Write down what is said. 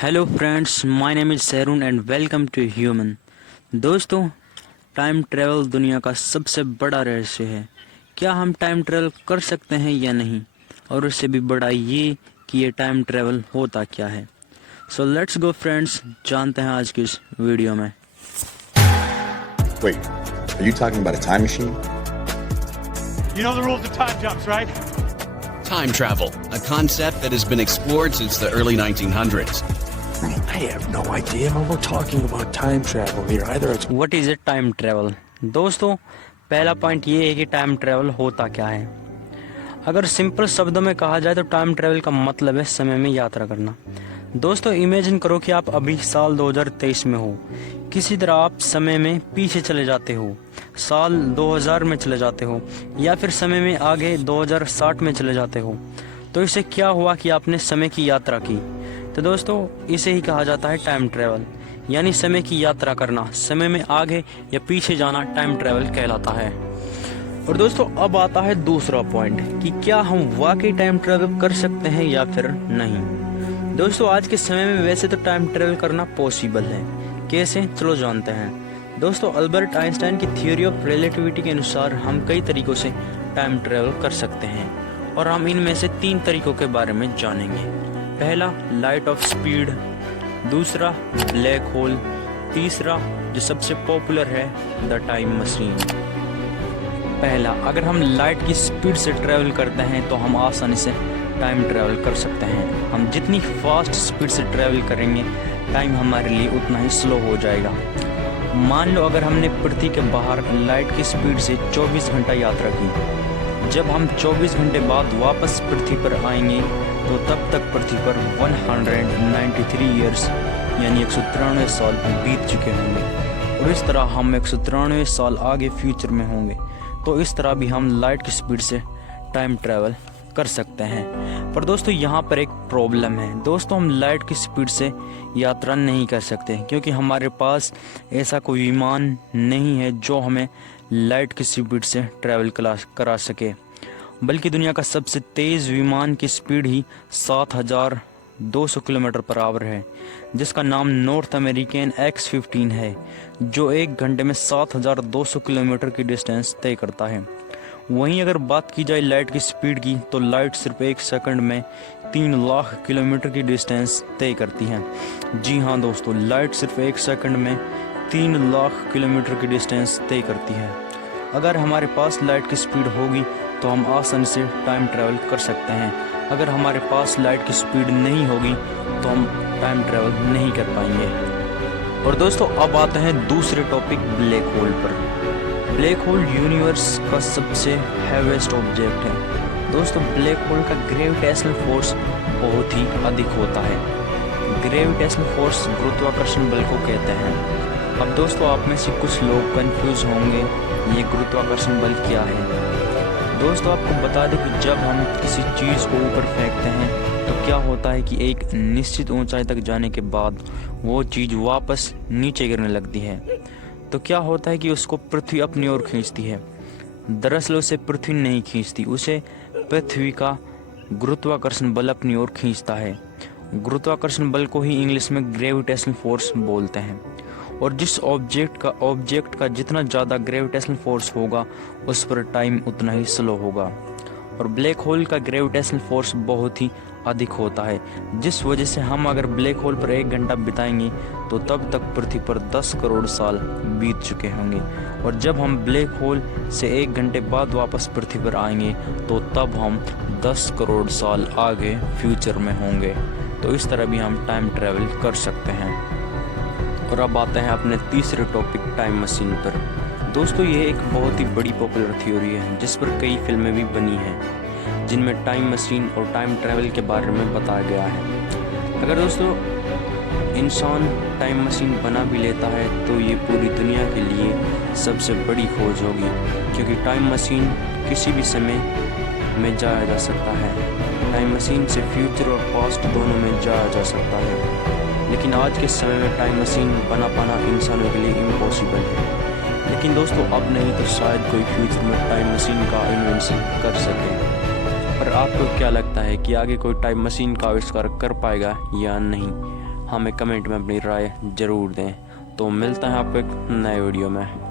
Hello friends, my name is Sairun and welcome to Human. दोस्तों, time travel दुनिया का सबसे बड़ा रहस्य है। क्या हम टाइम ट्रैवल कर सकते हैं या नहीं, और उससे भी बड़ा ये कि ये टाइम ट्रैवल होता क्या है। सो लेट्स गो फ्रेंड्स, जानते हैं आज की इस वीडियो में। Wait, are you talking about a time machine? You know the rules of time jumps, right? Time travel, a concept that has been explored since the early 1900s. I have no idea what we're talking about time travel here. Either it's what is a time travel. दोस्तों, पहला point ये है कि time travel होता क्या है। अगर simple शब्दों में कहा जाए तो टाइम ट्रैवल का मतलब है समय में यात्रा करना। दोस्तों, इमेजिन करो कि आप अभी साल 2023 में हो। किसी तरह आप समय में पीछे चले जाते हो, साल 2000 में चले जाते हो, या फिर समय में आगे 2060 में चले जाते हो। तो इससे क्या हुआ कि आपने समय की यात्रा की। तो दोस्तों, इसे ही कहा जाता है टाइम ट्रैवल, यानी समय की यात्रा करना। समय में आगे या पीछे जाना टाइम ट्रैवल कहलाता है। और दोस्तों, अब आता है दूसरा पॉइंट कि क्या हम वाकई टाइम ट्रैवल कर सकते हैं या फिर नहीं। दोस्तों, आज के समय में वैसे तो टाइम ट्रैवल करना पॉसिबल है। कैसे, चलो जानते हैं। दोस्तों, अल्बर्ट आइंस्टाइन की थ्योरी ऑफ रिलेटिविटी के अनुसार हम कई तरीकों से टाइम ट्रैवल कर सकते हैं, और हम इनमें से 3 तरीकों के बारे में जानेंगे। पहला, लाइट ऑफ स्पीड। दूसरा, ब्लैक होल। तीसरा, जो सबसे पॉपुलर है, द टाइम मशीन। पहला, अगर हम लाइट की स्पीड से ट्रैवल करते हैं तो हम आसानी से टाइम ट्रैवल कर सकते हैं। हम जितनी फास्ट स्पीड से ट्रैवल करेंगे, टाइम हमारे लिए उतना ही स्लो हो जाएगा। मान लो अगर हमने पृथ्वी के बाहर लाइट की स्पीड से 24 घंटा यात्रा की, जब हम 24 घंटे बाद वापस पृथ्वी पर आएंगे तो तब तक पृथ्वी पर 193 ईयर्स यानी 193 साल बीत चुके होंगे, और इस तरह हम 193 साल आगे फ्यूचर में होंगे। तो इस तरह भी हम लाइट की स्पीड से टाइम ट्रैवल कर सकते हैं। पर दोस्तों, यहाँ पर एक प्रॉब्लम है। दोस्तों, हम लाइट की स्पीड से यात्रा नहीं कर सकते, क्योंकि हमारे पास ऐसा कोई विमान नहीं है जो हमें लाइट की स्पीड से ट्रैवल करा सके। बल्कि दुनिया का सबसे तेज़ विमान की स्पीड ही 7200 किलोमीटर पर आवर है, जिसका नाम नॉर्थ अमेरिकन X-15 है, जो 1 घंटे में 7200 किलोमीटर की डिस्टेंस तय करता है। वहीं अगर बात की जाए लाइट की स्पीड की, तो लाइट सिर्फ 1 सेकंड में 3 लाख किलोमीटर की डिस्टेंस तय करती है। जी हाँ दोस्तों, लाइट सिर्फ 1 सेकंड में 3 लाख किलोमीटर की डिस्टेंस तय करती है। अगर हमारे पास लाइट की स्पीड होगी तो हम आसानी से टाइम ट्रैवल कर सकते हैं। अगर हमारे पास लाइट की स्पीड नहीं होगी तो हम टाइम ट्रैवल नहीं कर पाएंगे। और दोस्तों, अब आते हैं दूसरे टॉपिक, ब्लैक होल पर। ब्लैक होल यूनिवर्स का सबसे हैवीएस्ट ऑब्जेक्ट है। दोस्तों, ब्लैक होल का ग्रेविटेशनल फोर्स बहुत ही अधिक होता है। ग्रेविटेशनल फोर्स गुरुत्वाकर्षण बल को कहते हैं। अब दोस्तों, आप में से कुछ लोग कंफ्यूज होंगे, ये गुरुत्वाकर्षण बल क्या है। दोस्तों, आपको बता दें कि जब हम किसी चीज़ को ऊपर फेंकते हैं तो क्या होता है कि एक निश्चित ऊंचाई तक जाने के बाद वो चीज़ वापस नीचे गिरने लगती है। तो क्या होता है कि उसको पृथ्वी अपनी ओर खींचती है। दरअसल उसे पृथ्वी नहीं खींचती, उसे पृथ्वी का गुरुत्वाकर्षण बल अपनी ओर खींचता है। गुरुत्वाकर्षण बल को ही इंग्लिश में ग्रेविटेशनल फोर्स बोलते हैं। और जिस ऑब्जेक्ट का जितना ज़्यादा ग्रेविटेशनल फोर्स होगा, उस पर टाइम उतना ही स्लो होगा। और ब्लैक होल का ग्रेविटेशनल फोर्स बहुत ही अधिक होता है, जिस वजह से हम अगर ब्लैक होल पर 1 घंटा बिताएंगे तो तब तक पृथ्वी पर 10 करोड़ साल बीत चुके होंगे। और जब हम ब्लैक होल से 1 घंटे बाद वापस पृथ्वी पर आएंगे तो तब हम 10 करोड़ साल आगे फ्यूचर में होंगे। तो इस तरह भी हम टाइम ट्रैवल कर सकते हैं। और अब आते हैं अपने तीसरे टॉपिक, टाइम मशीन पर। दोस्तों, ये एक बहुत ही बड़ी पॉपुलर थ्योरी है जिस पर कई फिल्में भी बनी हैं, जिनमें टाइम मशीन और टाइम ट्रैवल के बारे में बताया गया है। अगर दोस्तों इंसान टाइम मशीन बना भी लेता है तो ये पूरी दुनिया के लिए सबसे बड़ी खोज होगी, क्योंकि टाइम मशीन किसी भी समय में जाया जा सकता है। टाइम मशीन से फ्यूचर और पास्ट दोनों में जाया जा सकता है। लेकिन आज के समय में टाइम मशीन बना पाना इंसानों के लिए इम्पॉसिबल है। लेकिन दोस्तों, अब नहीं तो शायद कोई फ्यूचर में टाइम मशीन का इन्वेंशन कर सके। पर आपको क्या लगता है कि आगे कोई टाइम मशीन का आविष्कार कर पाएगा या नहीं? हमें कमेंट में अपनी राय ज़रूर दें। तो मिलता है आपको एक नए वीडियो में।